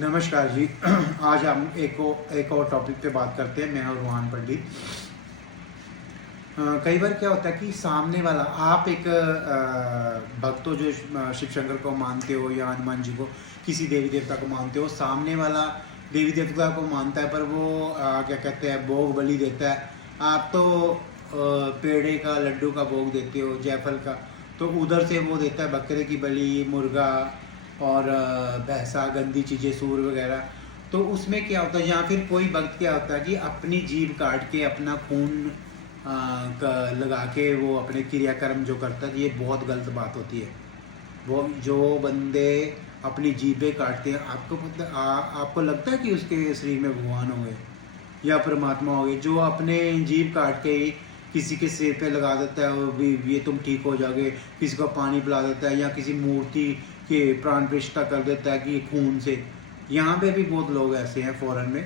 नमस्कार जी। आज हम एक और टॉपिक पे बात करते हैं, मैं और रोहान पंडित। कई बार क्या होता है कि सामने वाला आप एक भक्त हो जो शिव शंकर को मानते हो या हनुमान जी को, किसी देवी देवता को मानते हो, सामने वाला देवी देवता को मानता है पर वो क्या कहते हैं भोग बलि देता है। आप तो पेड़े का लड्डू का भोग देते हो, जायफल का, तो उधर से वो देता है बकरे की बलि, मुर्गा और भैंसा, गंदी चीज़ें, सूर वगैरह। तो उसमें क्या होता है, या फिर कोई भक्त क्या होता है कि अपनी जीभ काट के अपना खून लगा के वो अपने क्रियाकर्म जो करता है, ये बहुत गलत बात होती है। वो जो बंदे अपनी जीभें काटते हैं, आपको मतलब आपको लगता है कि उसके शरीर में भगवान होंगे या परमात्मा होंगे? जो अपने जीभ काट के ही किसी के सिर पे लगा देता है, वो भी ये तुम ठीक हो जाओगे, किसी को पानी पिला देता है या किसी मूर्ति के प्राण प्रतिष्ठा कर देता है कि खून से। यहाँ पे भी बहुत लोग ऐसे हैं फॉरेन में,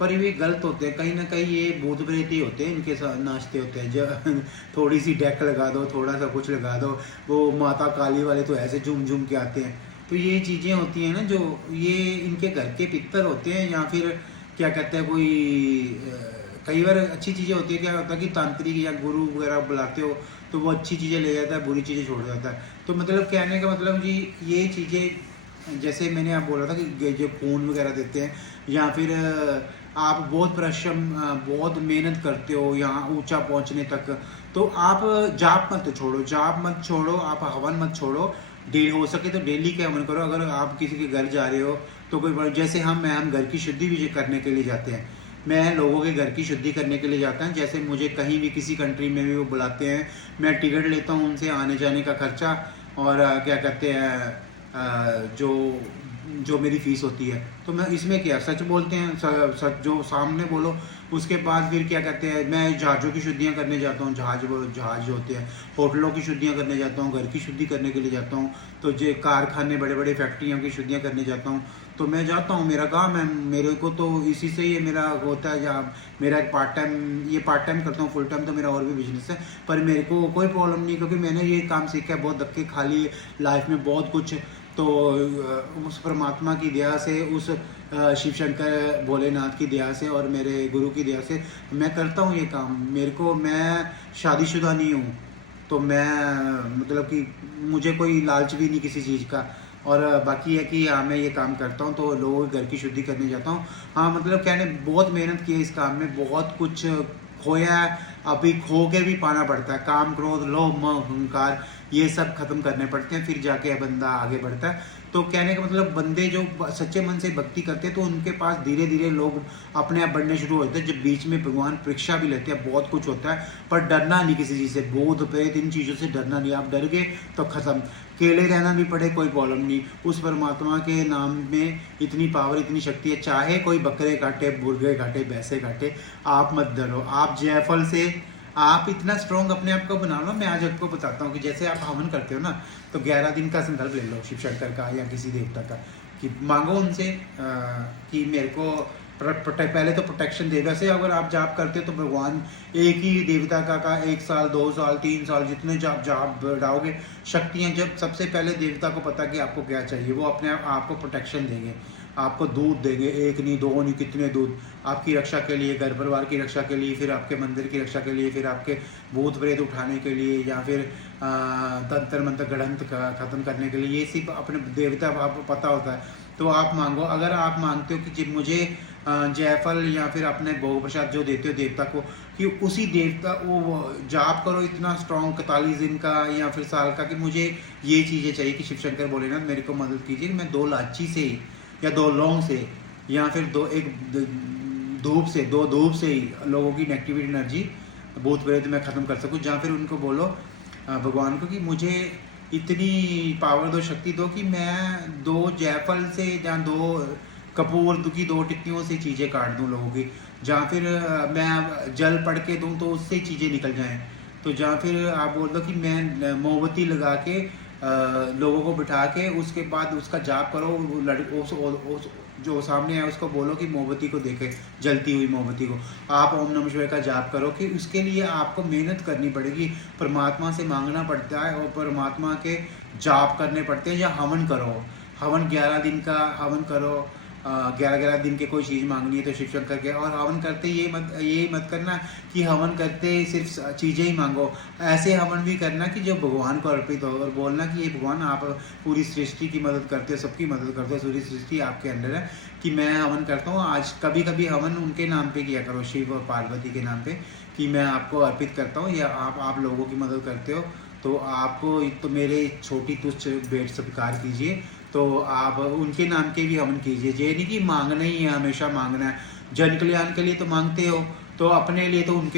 पर ये गलत होते हैं। कहीं ना कहीं ये भूत प्रेत ही होते हैं, इनके साथ नाचते होते हैं। जब थोड़ी सी डेक लगा दो, थोड़ा सा कुछ लगा दो, वो माता काली वाले तो ऐसे झूम झूम के आते हैं। तो ये चीज़ें होती हैं ना, जो ये इनके घर के पितर होते हैं, या फिर क्या कहते हैं कोई कई बार अच्छी चीज़ें होती है। क्या होता है कि तांत्रिक या गुरु वगैरह बुलाते हो तो वो अच्छी चीज़ें ले जाता है, बुरी चीज़ें छोड़ जाता है। तो मतलब कहने का मतलब कि ये चीज़ें, जैसे मैंने आप बोला था कि जो खून वगैरह देते हैं, या फिर आप बहुत परिश्रम, बहुत मेहनत करते हो यहाँ ऊंचा पहुँचने तक, तो आप जाप मत छोड़ो, जाप मत छोड़ो, आप हवन मत छोड़ो। हो सके तो डेली के हवन करो। अगर आप किसी के घर जा रहे हो तो कोई जैसे हम घर की शुद्धि भी करने के लिए जाते हैं। मैं लोगों के घर की शुद्धि करने के लिए जाता हूँ। जैसे मुझे कहीं भी किसी कंट्री में भी वो बुलाते हैं, मैं टिकट लेता हूँ उनसे, आने जाने का खर्चा और क्या कहते हैं जो जो मेरी फीस होती है। तो मैं इसमें क्या, सच बोलते हैं, सच जो सामने बोलो। उसके बाद फिर क्या कहते हैं, मैं जहाज़ों की शुद्धियाँ करने जाता हूँ, जहाज होते हैं, होटलों की शुद्धियाँ करने जाता हूँ, घर की शुद्धि करने के लिए जाता हूँ, तो जो कारखाने, बड़े बड़े फैक्ट्रियों की शुद्धियाँ करने जाता हूँ। तो मैं जाता हूँ, मेरा काम है, मेरे को तो इसी से ही मेरा होता है। जहाँ मेरा एक पार्ट टाइम करता हूँ, फुल टाइम तो मेरा और भी बिजनेस है, पर मेरे को कोई प्रॉब्लम नहीं, क्योंकि मैंने ये काम सीखा है। बहुत धक्के खा लिए लाइफ में, बहुत कुछ। तो उस परमात्मा की दया से, उस शिव शंकर भोलेनाथ की दया से और मेरे गुरु की दया से मैं करता हूँ ये काम। मैं शादीशुदा नहीं हूँ, तो मैं मतलब कि मुझे कोई लालच भी नहीं किसी चीज़ का। और बाकी है कि हाँ, मैं ये काम करता हूँ तो लोगों के घर की शुद्धि करने जाता हूँ। हाँ मतलब कहने, बहुत मेहनत की है इस काम में, बहुत कुछ खोया है, अभी खो के भी पाना पड़ता है। काम, क्रोध, लोभ, मोह, अहंकार, ये सब खत्म करने पड़ते हैं, फिर जाके बंदा आगे बढ़ता है। तो कहने का मतलब, बंदे जो सच्चे मन से भक्ति करते हैं तो उनके पास धीरे धीरे लोग अपने आप बढ़ने शुरू होते हैं। जब बीच में भगवान परीक्षा भी लेते हैं, बहुत कुछ होता है, पर डरना नहीं किसी चीज़ से, भूत प्रेत इन चीज़ों से डरना नहीं। आप डर गए तो खत्म, केले रहना भी पड़े कोई प्रॉब्लम नहीं। उस परमात्मा के नाम में इतनी पावर, इतनी शक्ति है, चाहे कोई बकरे काटे, मुर्गे काटे, भैंसे काटे, आप मत डरो। आप जयफल से आप इतना स्ट्रॉन्ग अपने आप को बना लो। मैं आज आपको बताता हूँ कि जैसे आप हवन करते हो ना, तो 11 दिन का संकल्प ले लो शिव शंकर का या किसी देवता का, कि मांगो उनसे कि मेरे को पहले तो प्रोटेक्शन दे। वैसे अगर आप जाप करते हो तो भगवान एक ही देवता का 1 साल, 2 साल, 3 साल, जितने जाप बढ़ाओगे शक्तियाँ, जब सबसे पहले देवता को पता कि आपको क्या चाहिए, वो अपने आप आपको प्रोटेक्शन देंगे, आपको दूध देंगे, एक नहीं, दो नहीं, कितने दूध, आपकी रक्षा के लिए, घर परिवार की रक्षा के लिए, फिर आपके मंदिर की रक्षा के लिए, फिर आपके भूत प्रेत उठाने के लिए, या फिर तंत्र मंत्र गढ़ंत खत्म करने के लिए। ये सिर्फ अपने देवता आपको पता होता है। तो आप मांगो। अगर आप मांगते हो कि मुझे जायफल या फिर अपने भोग प्रसाद जो देते हो देवता को, कि उसी देवता वो जाप करो इतना स्ट्रॉन्ग 41 दिन का या फिर साल का, कि मुझे ये चीज़ें चाहिए कि शिव शंकर भोलेनाथ मेरे को मदद कीजिए कि मैं 2 लाची से ही, या 2 लौंग से, या फिर दो धूप से ही लोगों की नेगेटिविटी एनर्जी, भूत प्रेत मैं ख़त्म कर सकूँ। या फिर उनको बोलो भगवान को कि मुझे इतनी पावर दो, शक्ति दो, कि मैं 2 जायफल से या 2 कपूर की 2 टिक्कियों से चीज़ें काट दूँ लोगों की, या फिर मैं जल पढ़ के दूँ तो उससे चीज़ें निकल जाएँ। तो या फिर आप बोल दो कि मैं मोमबत्ती लगा के लोगों को बिठा के, उसके बाद उसका जाप करो। उस जो सामने है उसको बोलो कि मोमबत्ती को देखे, जलती हुई मोमबत्ती को। आप ओम नमः शिवाय का जाप करो, कि उसके लिए आपको मेहनत करनी पड़ेगी, परमात्मा से मांगना पड़ता है और परमात्मा के जाप करने पड़ते हैं। या हवन करो, हवन 11 दिन का हवन करो। 11-11 दिन के कोई चीज़ मांगनी है तो शिव शंकर के, और हवन करते ये मत करना कि हवन करते सिर्फ चीज़ें ही मांगो। ऐसे हवन भी करना कि जो भगवान को अर्पित हो, और बोलना कि ये भगवान आप पूरी सृष्टि की मदद करते हो, सबकी मदद करते हो, पूरी सृष्टि आपके अंडर है, कि मैं हवन करता हूँ आज। कभी कभी हवन उनके नाम पे किया करो, शिव और पार्वती के नाम पे, कि मैं आपको अर्पित करता हूँ, या आप लोगों की मदद करते हो, तो आपको तो मेरे छोटी तुच्छ भेंट स्वीकार कीजिए। तो आप उनके नाम के भी हवन कीजिए। ये नहीं कि मांगना ही है, हमेशा मांगना है। जन कल्याण के लिए तो मांगते हो, तो अपने लिए तो उन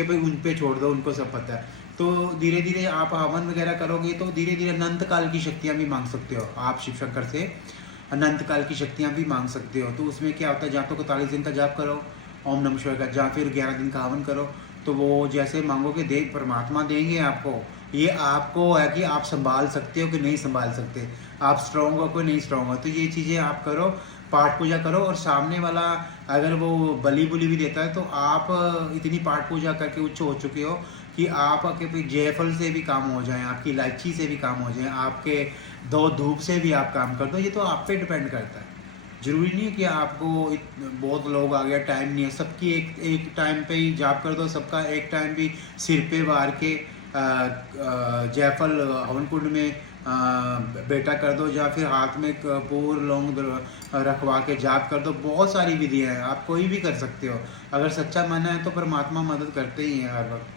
पे छोड़ दो, उनको सब पता है। तो धीरे धीरे आप हवन वगैरह करोगे तो धीरे धीरे अनंत काल की शक्तियाँ भी मांग सकते हो आप शिव शंकर से। अनंत काल की शक्तियाँ भी मांग सकते हो। तो उसमें क्या होता है, जहाँ तो 41 दिन का जाप करो ओम नमः शिवाय का, जहाँ फिर 11 दिन का हवन करो, तो वो जैसे मांगोगे दे परमात्मा देंगे आपको। ये आपको है कि आप संभाल सकते हो कि नहीं संभाल सकते, आप स्ट्रॉन्ग हो कि नहीं स्ट्रॉन्ग हो। तो ये चीज़ें आप करो, पाठ पूजा करो, और सामने वाला अगर वो बलि बुली भी देता है तो आप इतनी पाठ पूजा करके उच्च हो चुके हो कि आप आपके जयफल से भी काम हो जाए, आपकी इलायची से भी काम हो जाए, आपके 2 धूप से भी आप काम कर दो। ये तो आप पे डिपेंड करता है। ज़रूरी नहीं है कि आपको बहुत लोग आ गया, टाइम नहीं है, सबकी एक टाइम पे ही जाप कर दो, सबका एक टाइम भी सिर पे वार के जायफल हवन कुंड में बेटा कर दो, या फिर हाथ में कपूर लौंग रखवा के जाप कर दो। बहुत सारी विधियाँ हैं, आप कोई भी कर सकते हो। अगर सच्चा मन है तो परमात्मा मदद करते ही हैं हर वक्त।